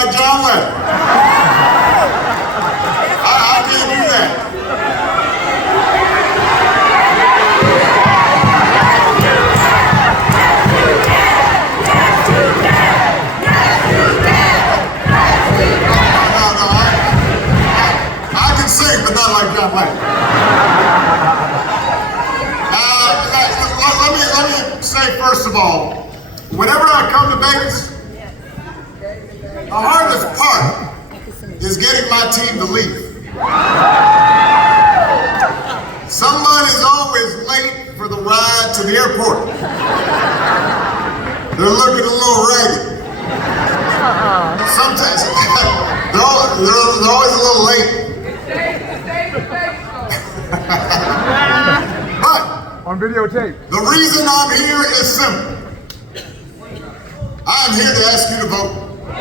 like John Lennon. I can't do that. I can sing, but not like John Lennon. Let me say first of all, whenever I come to Vegas, the hardest part is getting my team to leave. Somebody's always late for the ride to the airport. They're looking a little ragged. Sometimes they're always a little late. But on videotape. The reason I'm here is simple. I'm here to ask you to vote. I'm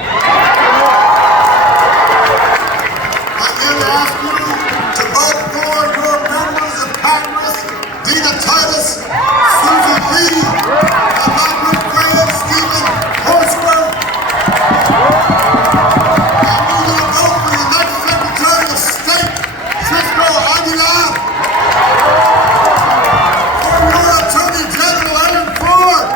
here to ask you to vote for your members of Congress, Dina Titus, Susan Lee, and my good friend Stephen Horsworth. And we're going to vote for your next Secretary of State, Cisco Aguilar. For your Attorney General, Ellen Ford.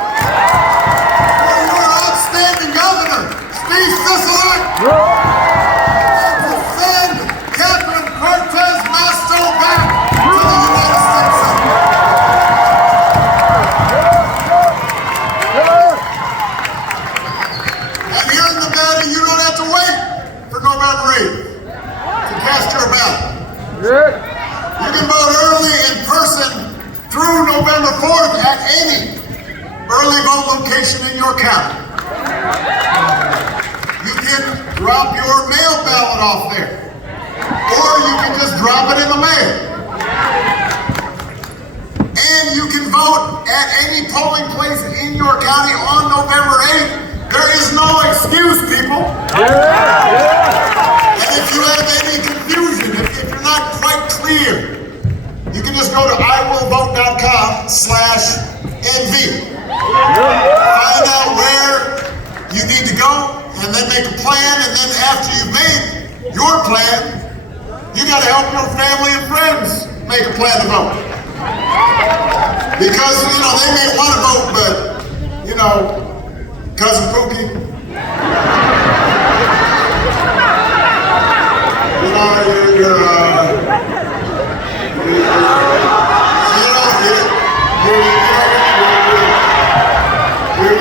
For your outstanding governor, Steve Sisolak. You can vote early in person through November 4th at any early vote location in your county. You can drop your mail ballot off there, or you can just drop it in the mail. And you can vote at any polling place in your county on November 8th. There is no excuse, people. And if you have any confusion, if you're not quite clear, you can just go to iwillvote.com/NV. Find out where you need to go, and then make a plan, and then after you've made your plan, you gotta help your family and friends make a plan to vote. Because, they may want to vote, but, Cousin Pookie,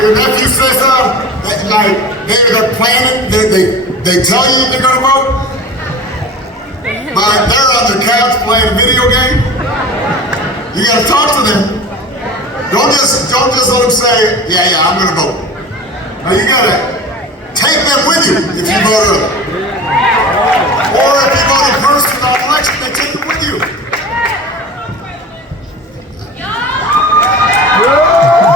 your nephew says like they're planning, they tell you they're gonna vote, but they're on their couch playing a video game. You gotta talk to them. Don't just let them say, yeah, I'm gonna vote. Now you gotta take them with you if you vote early. Or if you vote in person on election, they take them with you.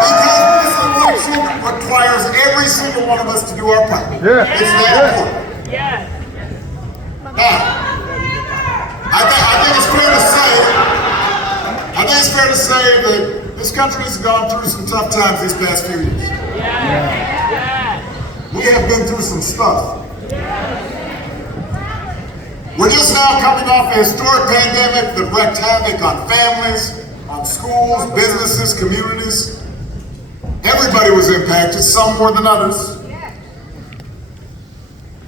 Because this election requires every single one of us to do our part. It's that important. Now, I think it's fair to say that this country has gone through some tough times these past few years. We have been through some stuff. We're just now coming off a historic pandemic that wreaked havoc on families, on schools, businesses, communities. Everybody was impacted, some more than others.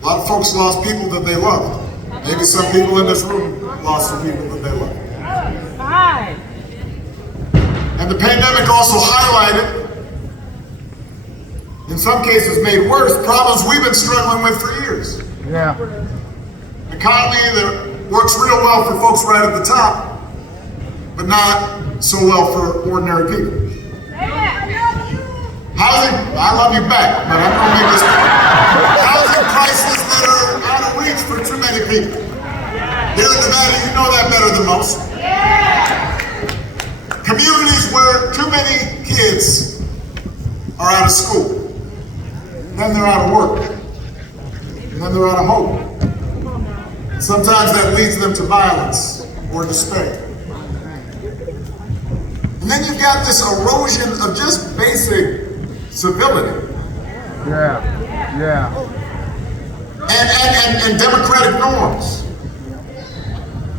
A lot of folks lost people that they loved. Maybe some people in this room lost some people that they loved. And the pandemic also highlighted, in some cases made worse, problems we've been struggling with for years. An economy that works real well for folks right at the top, but not so well for ordinary people. Housing, I love you back, but I'm gonna make this point. Housing prices that are out of reach for too many people. Here in Nevada, you know that better than most. Communities where too many kids are out of school, then they're out of work, and then they're out of hope. Sometimes that leads them to violence or despair. And then you've got this erosion of just basic civility. and democratic norms.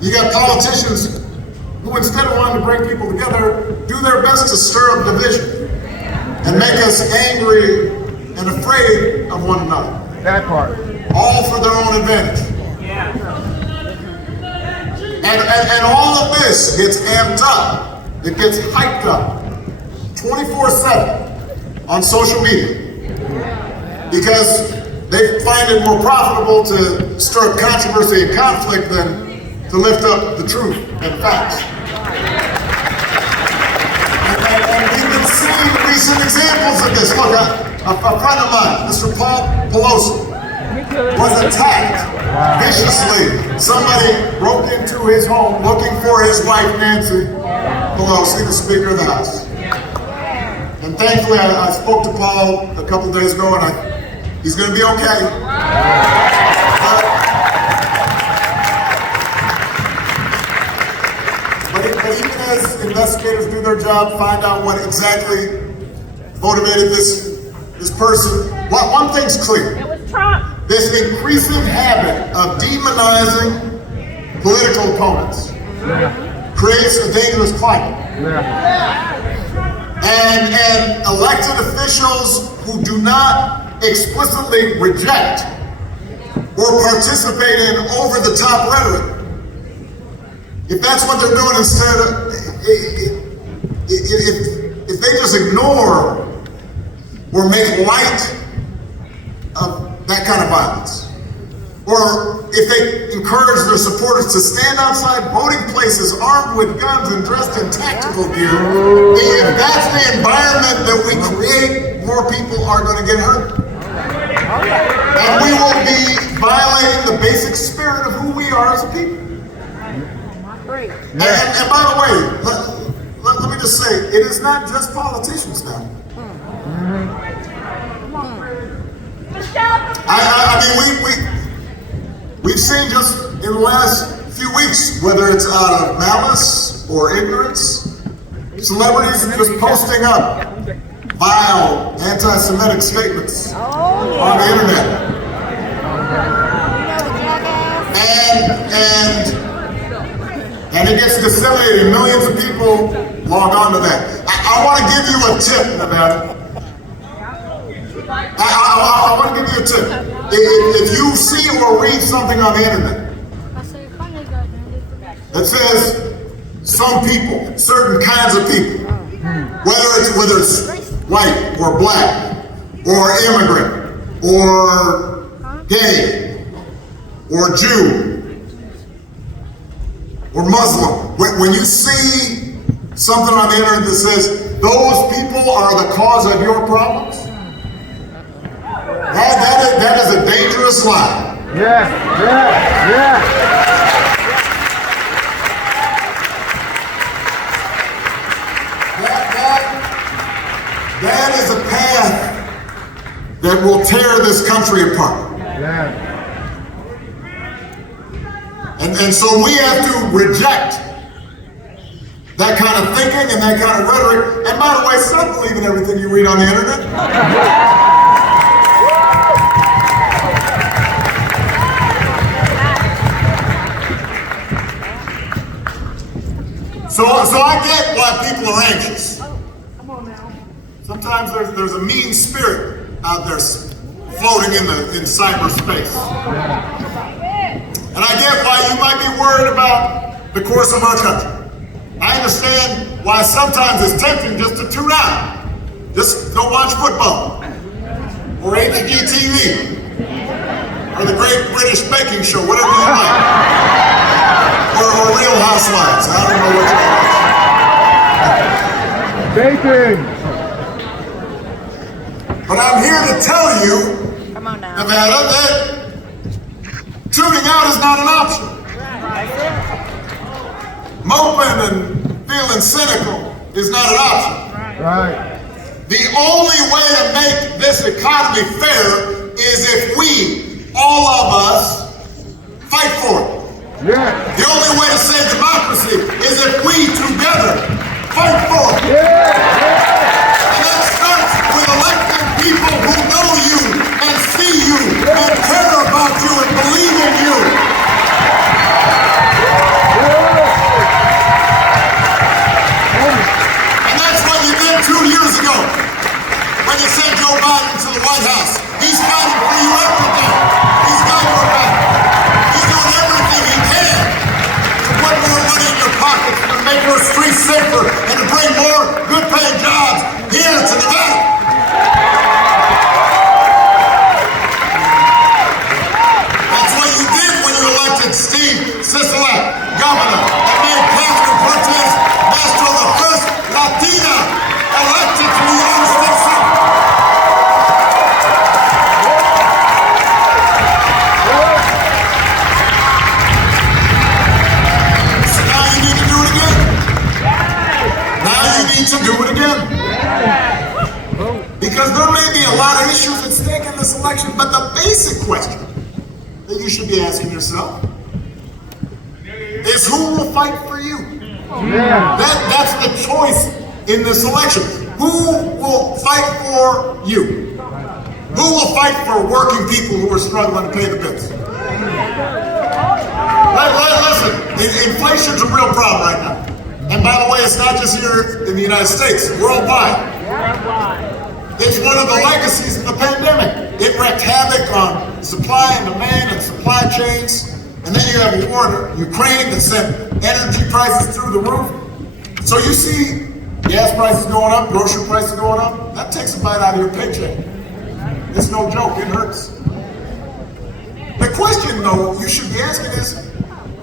You got politicians who, instead of wanting to bring people together, do their best to stir up division and make us angry and afraid of one another. That part. All for their own advantage. And all of this gets amped up. It gets hyped up 24/7 on social media because they find it more profitable to stir up controversy and conflict than to lift up the truth and facts. And we've been seeing recent examples of this. Look, a friend of mine, Mr. Paul Pelosi, was attacked viciously. Somebody broke into his home looking for his wife, Nancy Pelosi, the Speaker of the House. And thankfully, I spoke to Paul a couple days ago, and he's going to be okay. But even as investigators do their job, find out what exactly motivated this person, one thing's clear. It was Trump. This increasing habit of demonizing political opponents creates a dangerous climate. And elected officials who do not explicitly reject or participate in over-the-top rhetoric, if that's what they're doing instead of, if they just ignore or make light of that kind of violence, or if they encourage their supporters to stand outside voting places armed with guns and dressed in tactical gear, if that's the environment that we create, more people are going to get hurt. And we will be violating the basic spirit of who we are as a people. And by the way, let me just say, it is not just politicians now. I mean, we've seen just in the last few weeks, whether it's out of malice or ignorance, celebrities just posting up vile anti-Semitic statements on the internet. And it gets disseminated. Millions of people log on to that. I want to give you a tip, Nevada. I want to give you a tip. If you see or read something on the internet that says some people, certain kinds of people, whether it's white or black or immigrant or gay or Jew or Muslim, when you see something on the internet that says those people are the cause of your problems, that is a dangerous lie. Yeah. That is a path that will tear this country apart. Yeah. And so we have to reject that kind of thinking and that kind of rhetoric. And by the way, stop believing everything you read on the internet. So I get why people are anxious. Sometimes there's a mean spirit out there floating in cyberspace. And I get why you might be worried about the course of our country. I understand why sometimes it's tempting just to tune out. Just go watch football, or HGTV, or the Great British Baking Show, whatever you like. Or Real Housewives. I don't know which one. Baking. But I'm here to tell you, Nevada, that tuning out is not an option. Moping and feeling cynical is not an option. Right. The only way to make this economy fair is if we, all of us, fight for it. Yeah. The only way to save democracy is if we together fight for it. Yeah. And that starts with elected people who know you and see you and care about you safer and to bring more good-paying jobs here to Nevada. That's what you did when you elected Steve Sisolak, governor, and made Catherine Cortez Masto the first Latina elected to the United States Senate. So now you need to do it again. Now you need to do it again. Because there may be a lot of issues at stake in this election, but the basic question that you should be asking yourself is who will fight for you? That's the choice in this election. Who will fight for you? Who will fight for working people who are struggling to pay the bills? Listen, inflation's a real problem right now. And by the way, it's not just here in the United States, worldwide. It's one of the legacies of the pandemic. It wreaked havoc on supply and demand and supply chains. And then you have a war in Ukraine that sent energy prices through the roof. So you see gas prices going up, grocery prices going up. That takes a bite out of your paycheck. It's no joke, it hurts. The question, though, you should be asking is,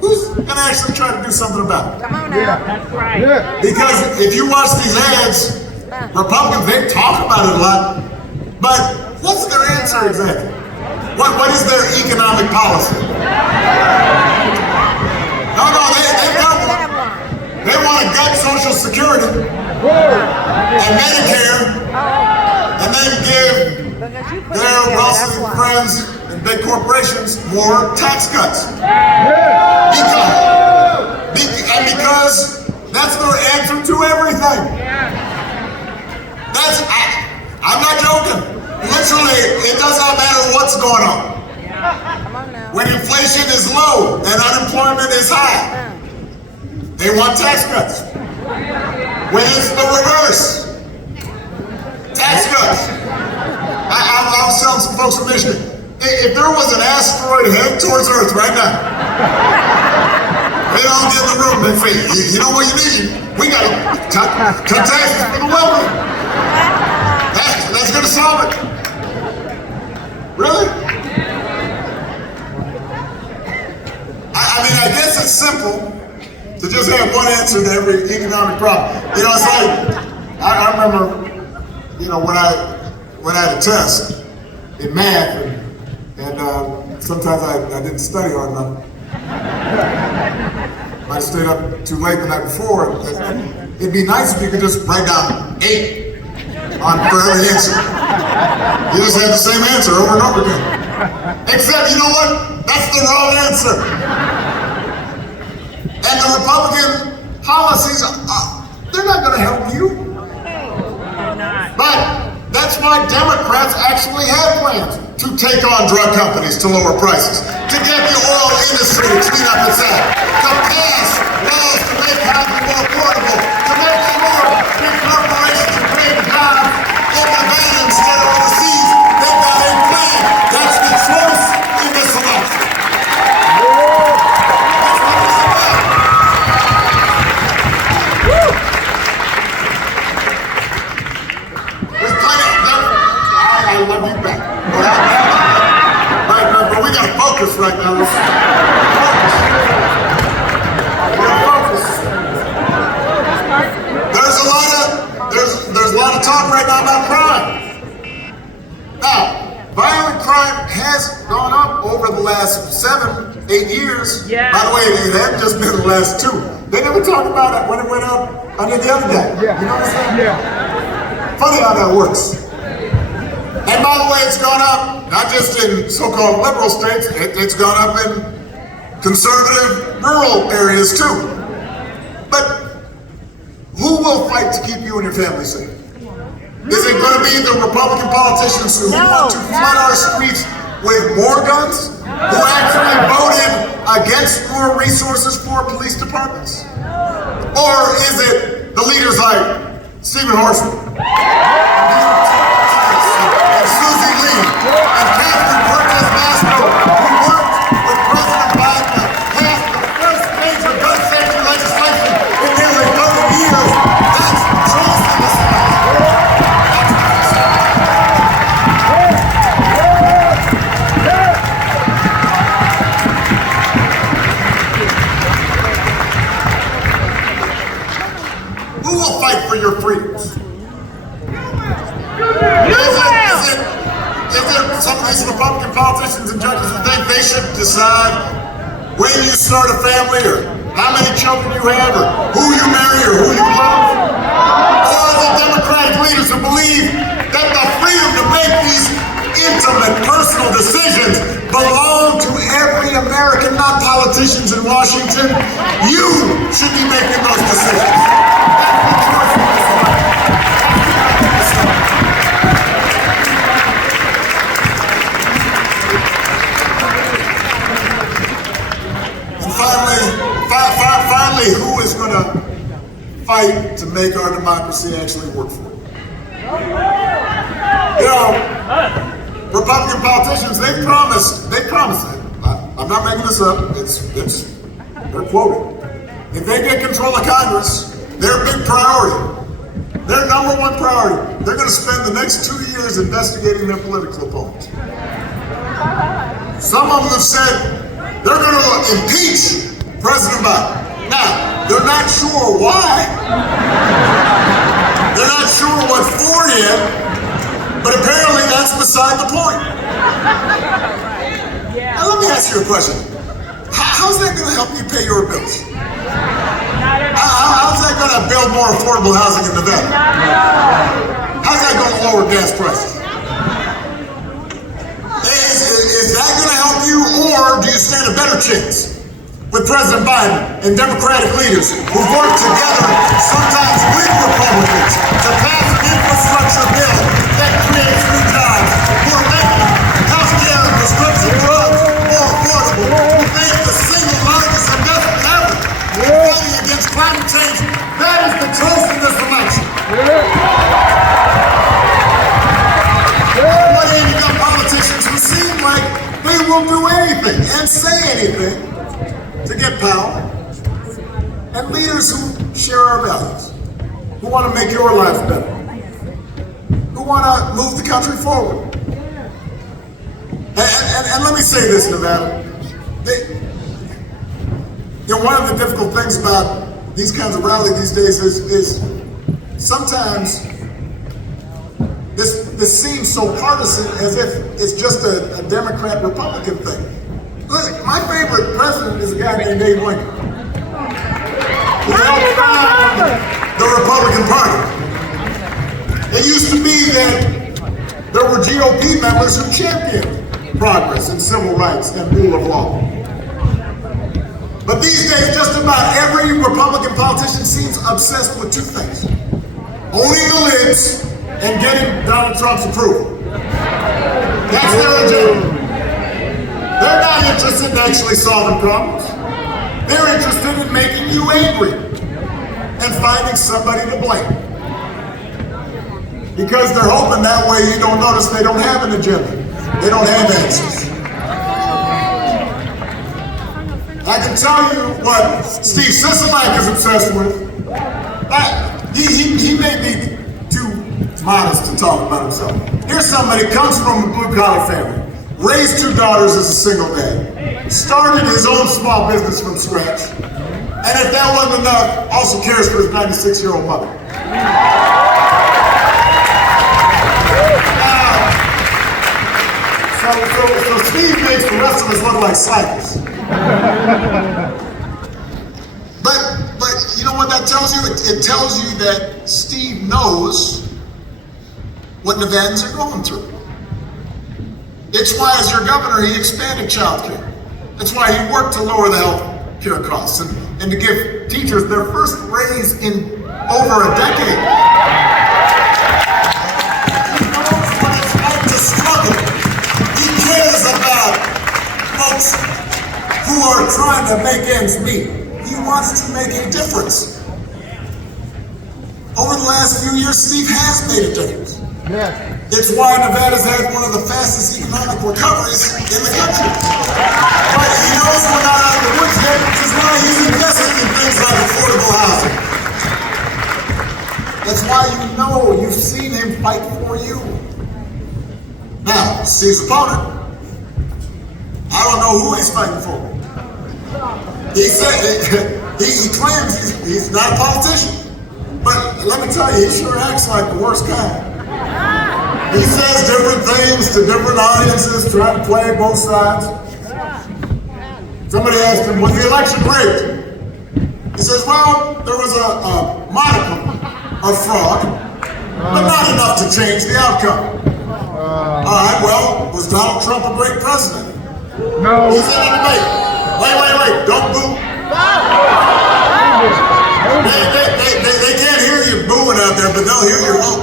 who's going to actually try to do something about it? Come on now. That's right. Because if you watch these ads, Republicans, they talk about it a lot, but what's their answer exactly? What is their economic policy? No, they want to gut Social Security and Medicare, and then give their wealthy friends and big corporations more tax cuts. Because that's their answer to everything. I'm not joking. Literally, it does not matter what's going on. When inflation is low and unemployment is high, they want tax cuts. When it's the reverse, tax cuts. I was telling some folks from Michigan, if there was an asteroid headed towards Earth right now, they'd all get in the room and say, you know what you need? We got to cut taxes for the wealthy. That's going to solve it. Really? I mean, I guess it's simple to just have one answer to every economic problem. You know, it's like, I remember, you know, when I had a test in math, and sometimes I didn't study hard enough. I stayed up too late the night before. It'd be nice if you could just write down 8 for every answer. You just have the same answer over and over again. Except, you know what? That's the wrong answer. And the Republican policies, they're not going to help you. But that's why Democrats actually have plans to take on drug companies to lower prices, to get the oil industry to clean up its act, to pass laws to make housing more affordable, to make sure big corporations are creating jobs in Nevada instead of overseas. They've got a plan. That's the choice in this election. That's what it's about. There's plenty of I love you back. But we got to focus right now. Focus. There's a lot of talk right now about crime. Now, violent crime has gone up over the last 7, 8 years. Yeah. By the way, it hasn't just been the last 2. They never talked about it when it went up under the other guy. Yeah. You know what I'm saying? Yeah. Funny how that works. And by the way, it's gone up not just in so-called liberal states, it's gone up in conservative rural areas too. But who will fight to keep you and your family safe? Is it going to be the Republican politicians who want to flood our streets with more guns, who actually voted against more resources for police departments? Or is it the leaders like Stephen Horsham, and Susie Lee, and Catherine Cortez Masto, who worked with President Biden to pass the first major gun safety legislation in nearly 30 years? for your freedoms? Is it some of these Republican politicians and judges who think they should decide when you start a family, or how many children you have, or who you marry, or who you love? Or are the Democratic leaders who believe that the freedom to make these intimate, personal decisions belong to every American, not politicians in Washington? You should be making those decisions. And finally, who is going to fight to make our democracy actually work for it? You know, Republican politicians, they promised it. I'm not making this up, they're quoted. If they get control of Congress, their big priority, their number one priority, they're going to spend the next 2 years investigating their political opponents. Some of them have said they're going to impeach President Biden. Now, they're not sure why. They're not sure what for yet, but apparently that's beside the point. Now let me ask you a question. How's that going to help you pay your bills? How's that going to build more affordable housing in Nevada? How's that going to lower gas prices? Is that going to help you, or do you stand a better chance with President Biden and Democratic leaders who work together, sometimes with Republicans, to pass an infrastructure bill that creates new jobs, who are making health care and prescription drugs more affordable, who make the single largest investment ever fighting against climate change? That is the toast in this election. But then you got politicians who seem like they will do anything and say anything to get power, and leaders who share our values, who want to make your life better, who want to move the country forward. And let me say this, Nevada. One of the difficult things about these kinds of rallies these days is sometimes this seems so partisan, as if it's just a Democrat-Republican thing. Look, my favorite president is a guy named Abe Lincoln. He helped found the Republican Party. It used to be that there were GOP members who championed progress in civil rights and rule of law. But these days, just about every Republican politician seems obsessed with two things: owning the lids and getting Donald Trump's approval. That's their agenda. They're not interested in actually solving problems. They're interested in making you angry and finding somebody to blame. Because they're hoping that way you don't notice they don't have an agenda. They don't have answers. I can tell you what Steve Sisolak is obsessed with. He may be too modest to talk about himself. Here's somebody who comes from a blue-collar family, raised 2 daughters as a single dad, started his own small business from scratch, and if that wasn't enough, also cares for his 96-year-old mother. So Steve makes the rest of us look like slackers. But you know what that tells you? It tells you that Steve knows what Nevadans are going through. It's why, as your governor, he expanded child care. That's why he worked to lower the health care costs and to give teachers their first raise in over a decade. He knows what it's like to struggle. He cares about folks who are trying to make ends meet. He wants to make a difference. Over the last few years, Steve has made a difference. Yeah. It's why Nevada's had one of the fastest economic recoveries in the country. But he knows we're not out of the woods yet, which is why he's investing in things like affordable housing. That's why you've seen him fight for you. Now, Steve's opponent, I don't know who he's fighting for. He claims he's not a politician. But let me tell you, he sure acts like the worst kind. He says different things to different audiences, trying to play both sides. Somebody asked him, was the election rigged? He says, well, there was a modicum of fraud, but not enough to change the outcome. All right, well, was Donald Trump a great president? No. He's in a debate. Wait, don't boo. They can't hear you booing out there, but they'll hear your vote.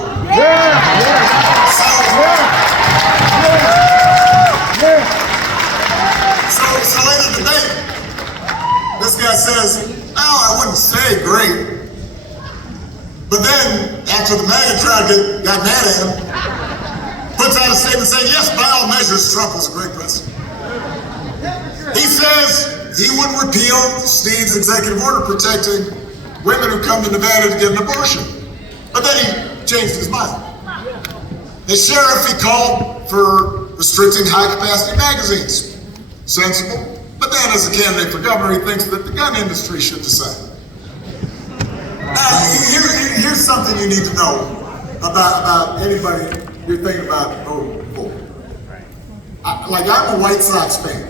So in the debate, this guy says, oh, I wouldn't say great. But then, after the MAGA crowd got mad at him, puts out a statement saying, yes, by all measures, Trump was a great president. He says he would repeal Steve's executive order protecting women who come to Nevada to get an abortion. But then he changed his mind. The sheriff, he called for restricting high-capacity magazines. Sensible. But then as a candidate for governor, he thinks that the gun industry should decide. Now, here's something you need to know about anybody you're thinking about voting for. I'm a White Sox fan.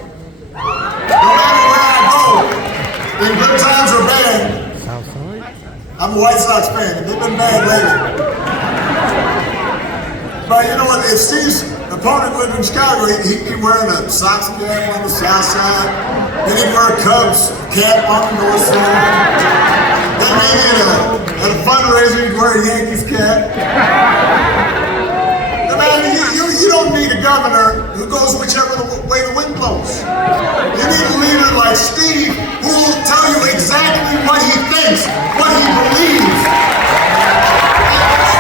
No matter where I go, in good times or bad, I'm a White Sox fan, and they've been bad lately. But you know what, if Steve's opponent lived in Chicago, he'd be wearing a Sox cap on the south side, then he'd wear a Cubs cap on the north side, then maybe at a fundraiser he'd wear a Yankees cap. I mean, you don't need a governor who goes whichever way the wind blows. You need a leader like Steve who will tell you exactly what he thinks, what he believes.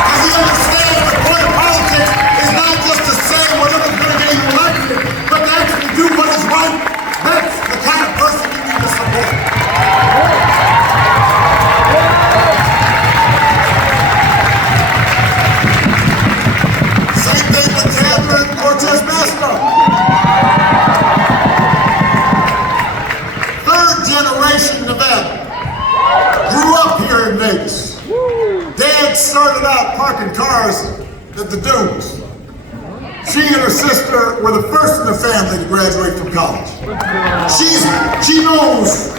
Because he understands the point of politics is not just to say whatever's going to get you elected, but to actually do what is right. That's the kind of person you need to support. Third generation Nevada. Grew up here in Vegas. Dad started out parking cars at the Dunes. She and her sister were the first in the family to graduate from college. She knows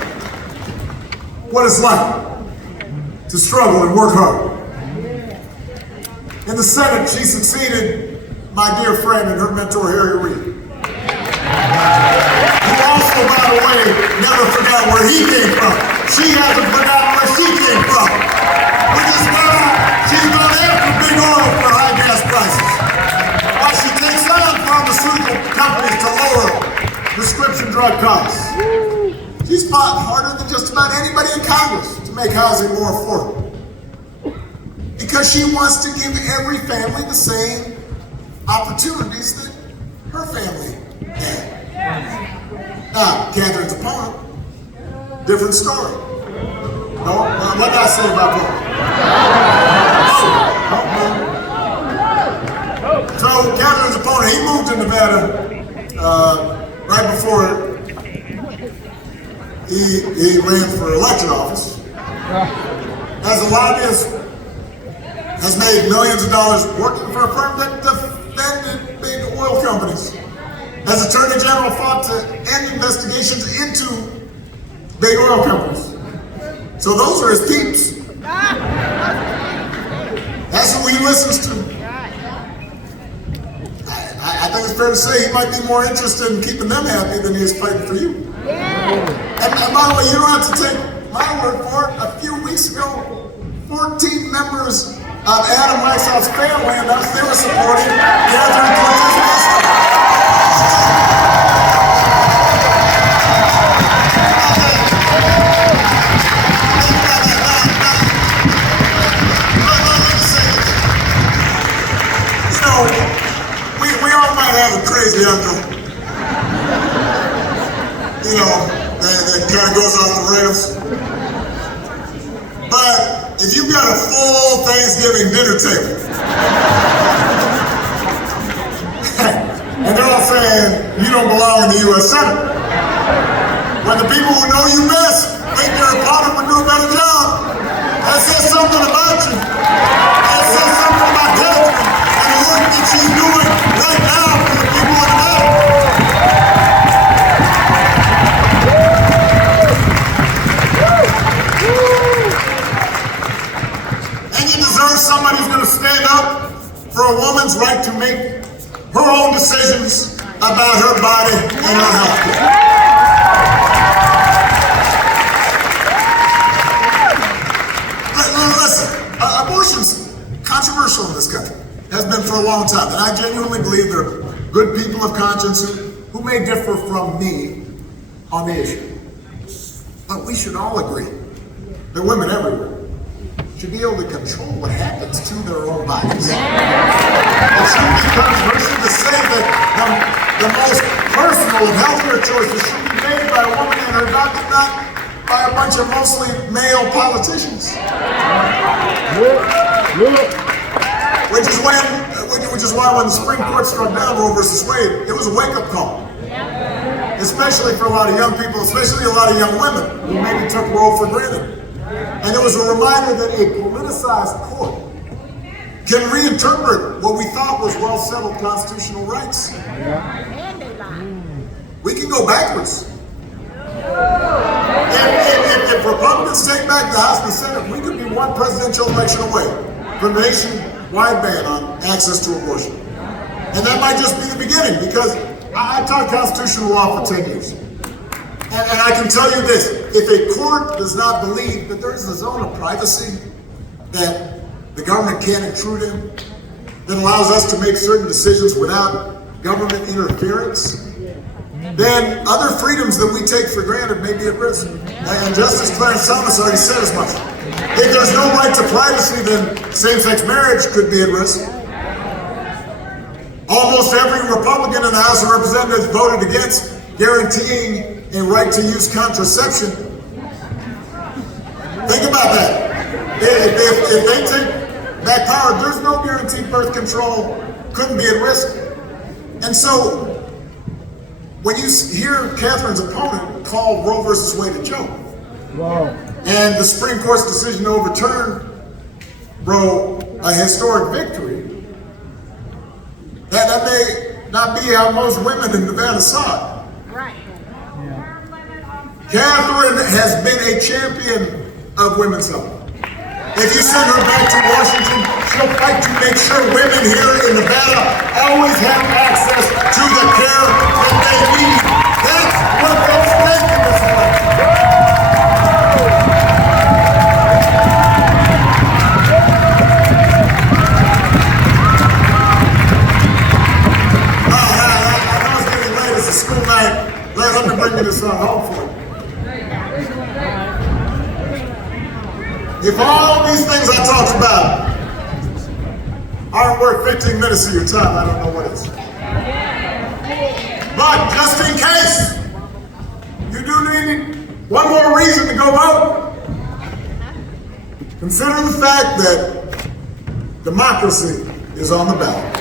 what it's like to struggle and work hard. In the Senate, she succeeded my dear friend and her mentor, Harry Reid. Who also, by the way, never forgot where he came from. She hasn't forgotten where she came from. She's gone after big oil for high gas prices. While she takes on pharmaceutical companies to lower prescription drug costs. She's fought harder than just about anybody in Congress to make housing more affordable. Because she wants to give every family the same opportunities that her family had. Now, Catherine's opponent, different story. No, what did I say about her? So, Catherine's opponent, he moved to Nevada right before he ran for elected office. As a lobbyist, has made millions of dollars working for a firm that defended big oil companies. As Attorney General, fought to end investigations into big oil companies. So those are his peeps. That's who he listens to. I think it's fair to say he might be more interested in keeping them happy than he is fighting for you. And by the way, you don't have to take my word for it. A few weeks ago, 14 members of Adam Weissel's family announced they were supporting Catherine Cortez Masto. You know, we all might have a crazy uncle. You know, that kind of goes off the rails. But if you've got a full Thanksgiving dinner table, and they're all saying you don't belong in the U.S. Senate, when the people who know you best think their opponent would do a better job, that says something about you. stand up for a woman's right to make her own decisions about her body and her health care. Listen, abortion's controversial in this country. Has been for a long time, and I genuinely believe there are good people of conscience who may differ from me on the issue. But we should all agree that women everywhere should be able to control what happens to their own bodies. It shouldn't be controversial to say that the most personal and healthier choices should be made by a woman and her doctor, not by a bunch of mostly male politicians. Which is why when the Supreme Court struck down Roe versus Wade, it was a wake-up call. Especially for a lot of young people, especially a lot of young women who maybe took Roe for granted. And it was a reminder that a politicized court can reinterpret what we thought was well-settled constitutional rights. We can go backwards. If Republicans take back the House and the Senate, we could be one presidential election away from a nationwide ban on access to abortion. And that might just be the beginning, because I taught constitutional law for 10 years. And I can tell you this, if a court does not believe that there is a zone of privacy that the government can't intrude in, that allows us to make certain decisions without government interference, then other freedoms that we take for granted may be at risk. And Justice Clarence Thomas already said as much. If there's no right to privacy, then same-sex marriage could be at risk. Almost every Republican in the House of Representatives voted against guaranteeing a right to use contraception. Think about that. If they take back power, there's no guaranteed birth control, couldn't be at risk. And so, when you hear Catherine's opponent call Roe versus Wade a joke, and the Supreme Court's decision to overturn Roe a historic victory, that may not be how most women in Nevada saw it. Right. Catherine has been a champion of women's health. If you send her back to Washington, she'll fight to make sure women here in Nevada always have access to the care that they need. That's what they're making this for. I know it's getting late. It's a school night. Let me bring you this song home for you. If all these things I talked about aren't worth 15 minutes of your time, I don't know what is. But just in case you do need one more reason to go vote, consider the fact that democracy is on the ballot.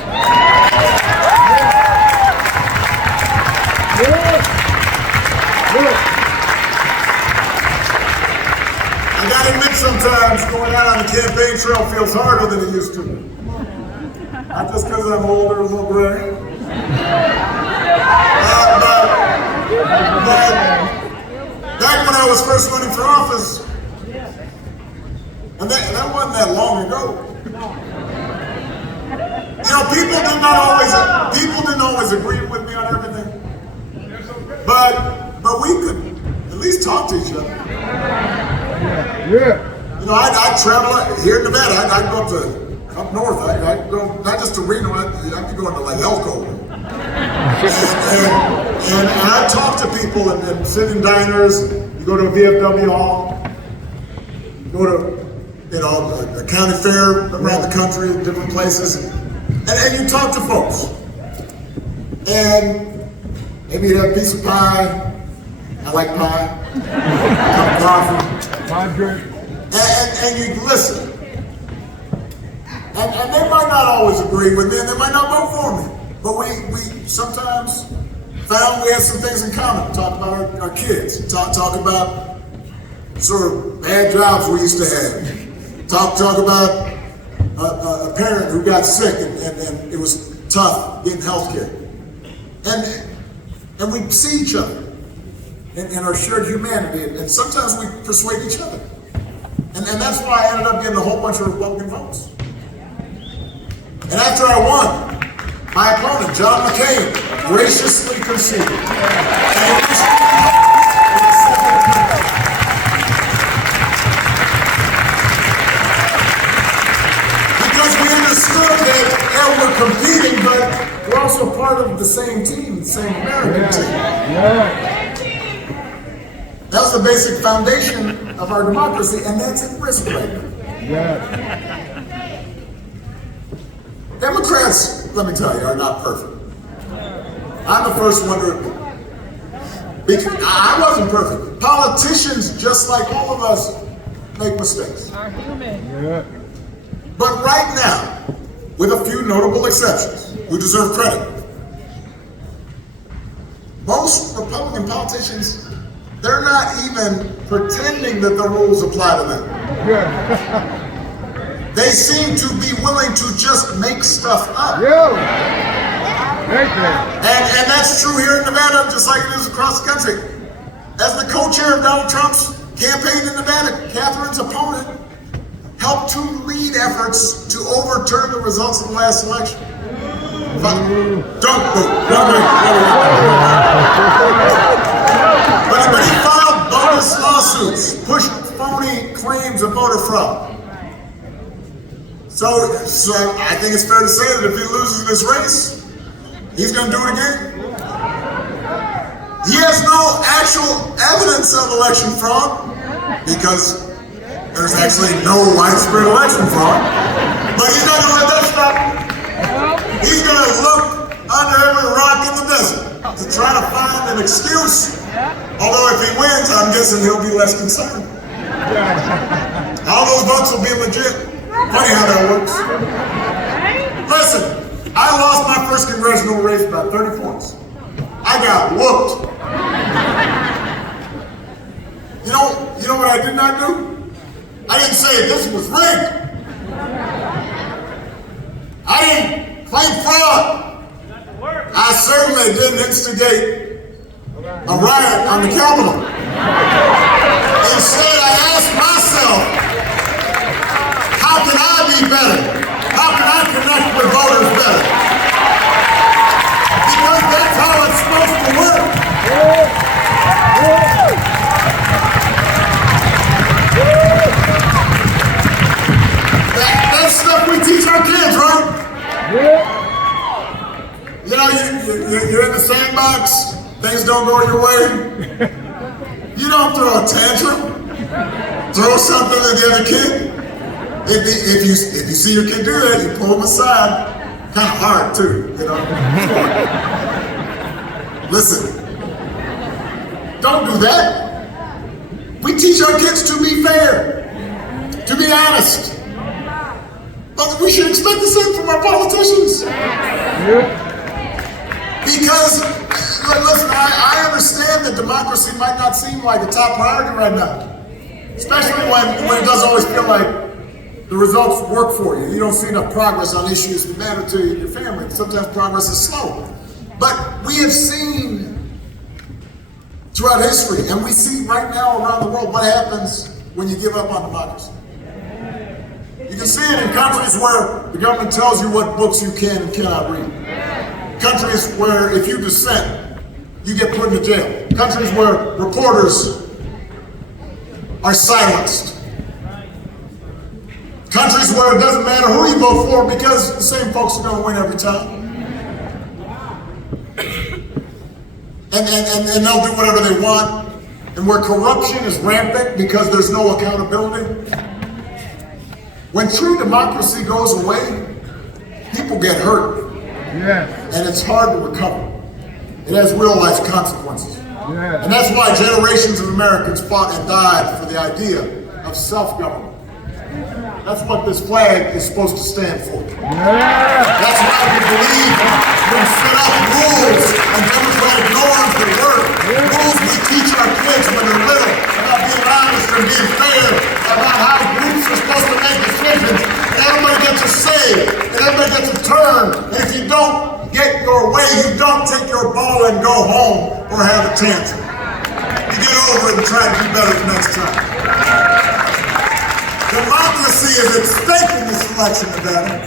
I gotta admit, sometimes going out on the campaign trail feels harder than it used to. Not just because I'm older, a little gray. But back when I was first running for office, and that wasn't that long ago. You know, people didn't always agree with me on everything. But we could at least talk to each other. Yeah. You know, I travel here in Nevada. I go up north. I go not just to Reno. I could go into like Elko. And I talk to people and sit in diners. You go to a VFW hall. You go to a county fair around the country, different places, and you talk to folks. And maybe you have a piece of pie. I like pie. A cup of coffee. Pie drink. And you listen. And they might not always agree with me, and they might not vote for me. But we sometimes found we had some things in common. Talk about our kids. Talk about sort of bad jobs we used to have. Talk about a parent who got sick and it was tough getting health care. And we see each other in our shared humanity, and sometimes we persuade each other. And that's why I ended up getting a whole bunch of Republican votes. And after I won, my opponent, John McCain, graciously conceded. Because we understood that we're competing, but we're also part of the same team, the same American team. That was the basic foundation of our democracy, and that's at risk right now. Democrats, let me tell you, are not perfect. I'm the first one to admit. Because I wasn't perfect. Politicians, just like all of us, make mistakes. Are human. But right now, with a few notable exceptions who deserve credit, most Republican politicians, they're not even pretending that the rules apply to them. They seem to be willing to just make stuff up. And that's true here in Nevada, just like it is across the country. As the co-chair of Donald Trump's campaign in Nevada, Catherine's opponent helped to lead efforts to overturn the results of the last election. Don't vote. But he filed bogus lawsuits, pushed phony claims of voter fraud. So I think it's fair to say that if he loses this race, he's going to do it again. He has no actual evidence of election fraud because there's actually no widespread election fraud. But he's not going to let that stop him. He's going to look under every rock in the desert to try to find an excuse. Although if he wins, I'm guessing he'll be less concerned. All those votes will be legit. Funny how that works. Listen, I lost my first congressional race by 30 points. I got whooped. You know what I did not do? I didn't say this was rigged. I didn't claim fraud. I certainly didn't instigate a riot on the Capitol. Instead, I asked myself, how can I be better? How can I connect with voters better? Because that's how it's supposed to work. That's stuff we teach our kids, right? You know, you're in the sandbox, things don't go your way. You don't throw a tantrum. Throw something at the other kid. If you see your kid do that, you pull them aside. Kind of hard too, you know. Listen, don't do that. We teach our kids to be fair, to be honest. But we should expect the same from our politicians. Because, listen, I understand that democracy might not seem like a top priority right now. Especially when it doesn't always feel like the results work for you. You don't see enough progress on issues that matter to you and your family. Sometimes progress is slow. But we have seen throughout history, and we see right now around the world, what happens when you give up on democracy. You can see it in countries where the government tells you what books you can and cannot read. Countries where if you dissent, you get put into jail. Countries where reporters are silenced. Countries where it doesn't matter who you vote for because the same folks are going to win every time. And they'll do whatever they want. And where corruption is rampant because there's no accountability. When true democracy goes away, people get hurt. And it's hard to recover. It has real life consequences. And that's why generations of Americans fought and died for the idea of self-government. That's what this flag is supposed to stand for. That's why we believe we set up rules and democratic norms that work. Rules we teach our kids when they're little about being honest and being fair, about how groups are supposed to make decisions, and everybody gets a say, and everybody gets a turn. And if you don't get your way, you don't take your ball and go home or have a chance. You get over it and try to do better the next time. Democracy is at stake in this election, Nevada.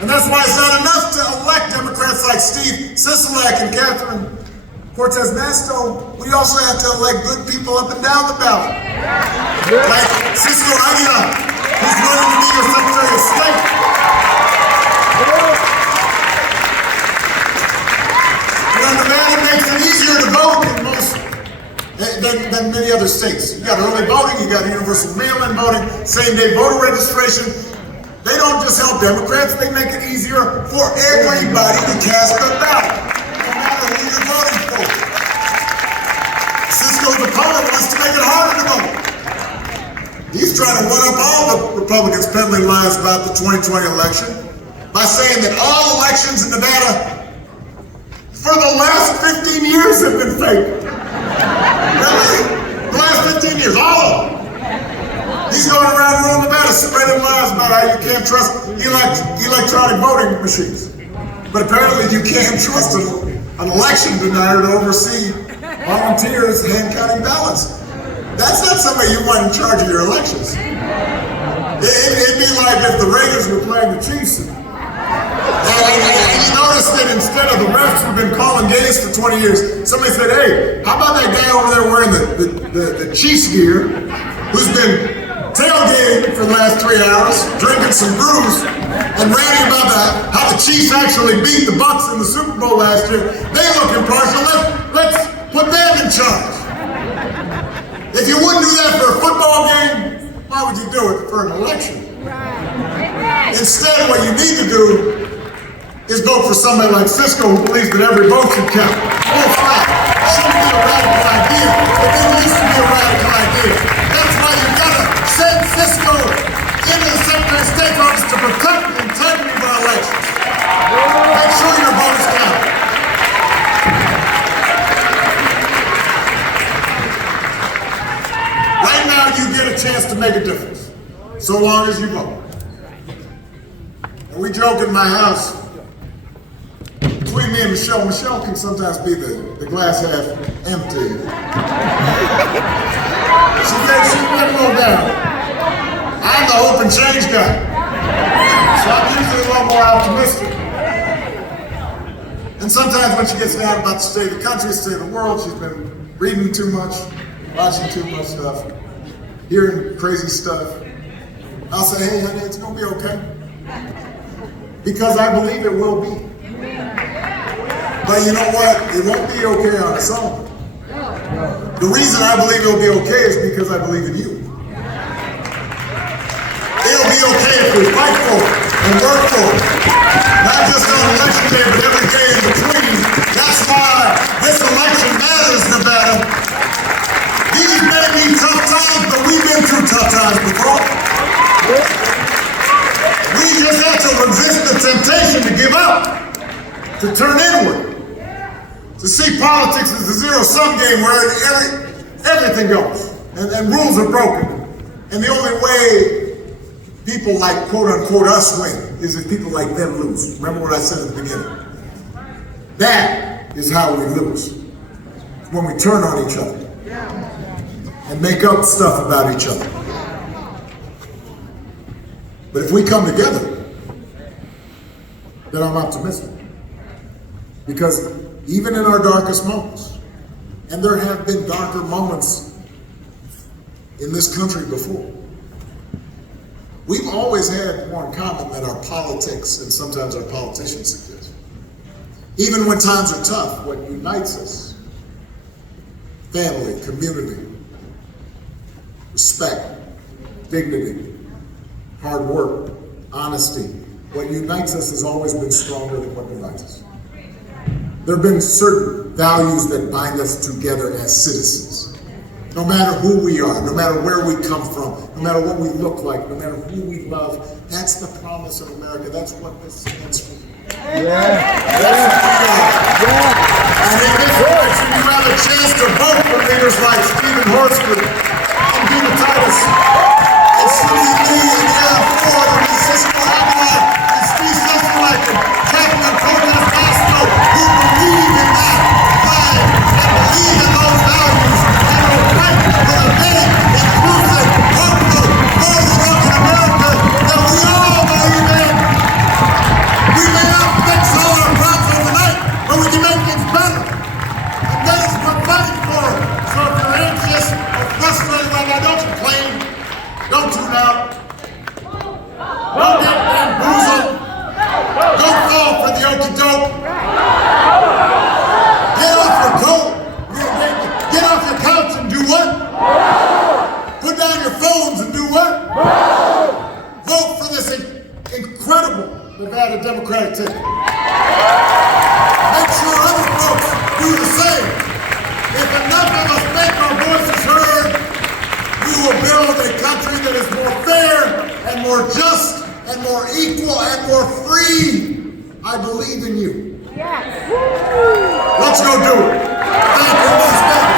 And that's why it's not enough to elect Democrats like Steve Sisolak and Catherine Cortez Masto. We also have to elect good people up and down the ballot. Like Cisco Aguilar, who's running to be your Secretary of State. Nevada makes it easier to vote than many other states. You got early voting, you got universal mail-in voting, same-day voter registration. They don't just help Democrats, they make it easier for everybody to cast their ballot, no matter who you're voting for. Cisco's opponent wants to make it harder to vote. He's trying to one-up all the Republicans peddling lies about the 2020 election by saying that all elections in Nevada for the last 15 years have been fake. Really? The last 15 years, all of them. He's going around rural Nevada spreading lies about how you can't trust electronic voting machines. But apparently you can't trust an election denier to oversee volunteers hand counting ballots. That's not somebody you want in charge of your elections. It'd be like if the Raiders were playing the Chiefs. And you notice that instead of the refs who've been calling games for 20 years, somebody said, hey, how about that guy over there wearing the Chiefs gear, who's been tailgating for the last 3 hours, drinking some brews, and ranting about how the Chiefs actually beat the Bucks in the Super Bowl last year. They look impartial. Let's put them in charge. If you wouldn't do that for a football game, why would you do it for an election? Instead, what you need to do is vote for somebody like Cisco who believes that every vote should count. Full stop. Shouldn't be a radical idea, but it used to be a radical idea. That's why you gotta send Cisco into the Secretary of State's office to protect the integrity of our elections. Make sure your votes count. Right now, you get a chance to make a difference, so long as you vote. And we joke in my house, between me and Michelle can sometimes be the glass half empty. She went a little down. I'm the hope and change guy. So I'm usually a little more optimistic. And sometimes when she gets down about the state of the country, the state of the world, she's been reading too much, watching too much stuff, hearing crazy stuff. I'll say, hey honey, it's gonna be okay. Because I believe it will be. But you know what? It won't be okay on its own. The reason I believe it'll be okay is because I believe in you. It'll be okay if we fight for it and work for it. Not just on election day, but every day in between. That's why this election matters, Nevada. These may be tough times, but we've been through tough times before. We just have to resist the temptation to give up, to turn inward, to see politics as a zero-sum game where everything goes, and rules are broken. And the only way people like quote-unquote us win is if people like them lose. Remember what I said at the beginning. That is how we lose, when we turn on each other and make up stuff about each other. But if we come together, then I'm optimistic. Because even in our darkest moments, and there have been darker moments in this country before, we've always had more in common than our politics and sometimes our politicians suggest. Even when times are tough, what unites us, family, community, respect, dignity, hard work, honesty. What unites us has always been stronger than what divides us. There have been certain values that bind us together as citizens. No matter who we are, no matter where we come from, no matter what we look like, no matter who we love, that's the promise of America. That's what this stands for. That's what we are. And in this election, you have a chance to vote for leaders like Stephen Horsford and Dina Titus, and Sylvia Lee and Aaron Ford and Cisco Aguilar and Steve Sisolak and Catherine Cortez Masto, who believe in that flag and believe in those values and will fight for a big, inclusive, hopeful, forward-looking America that we all believe in. had a Democratic ticket. Make sure other folks do the same. If enough of us make our voices heard, we will build a country that is more fair and more just and more equal and more free. I believe in you. Yes. Let's go do it. Thank you.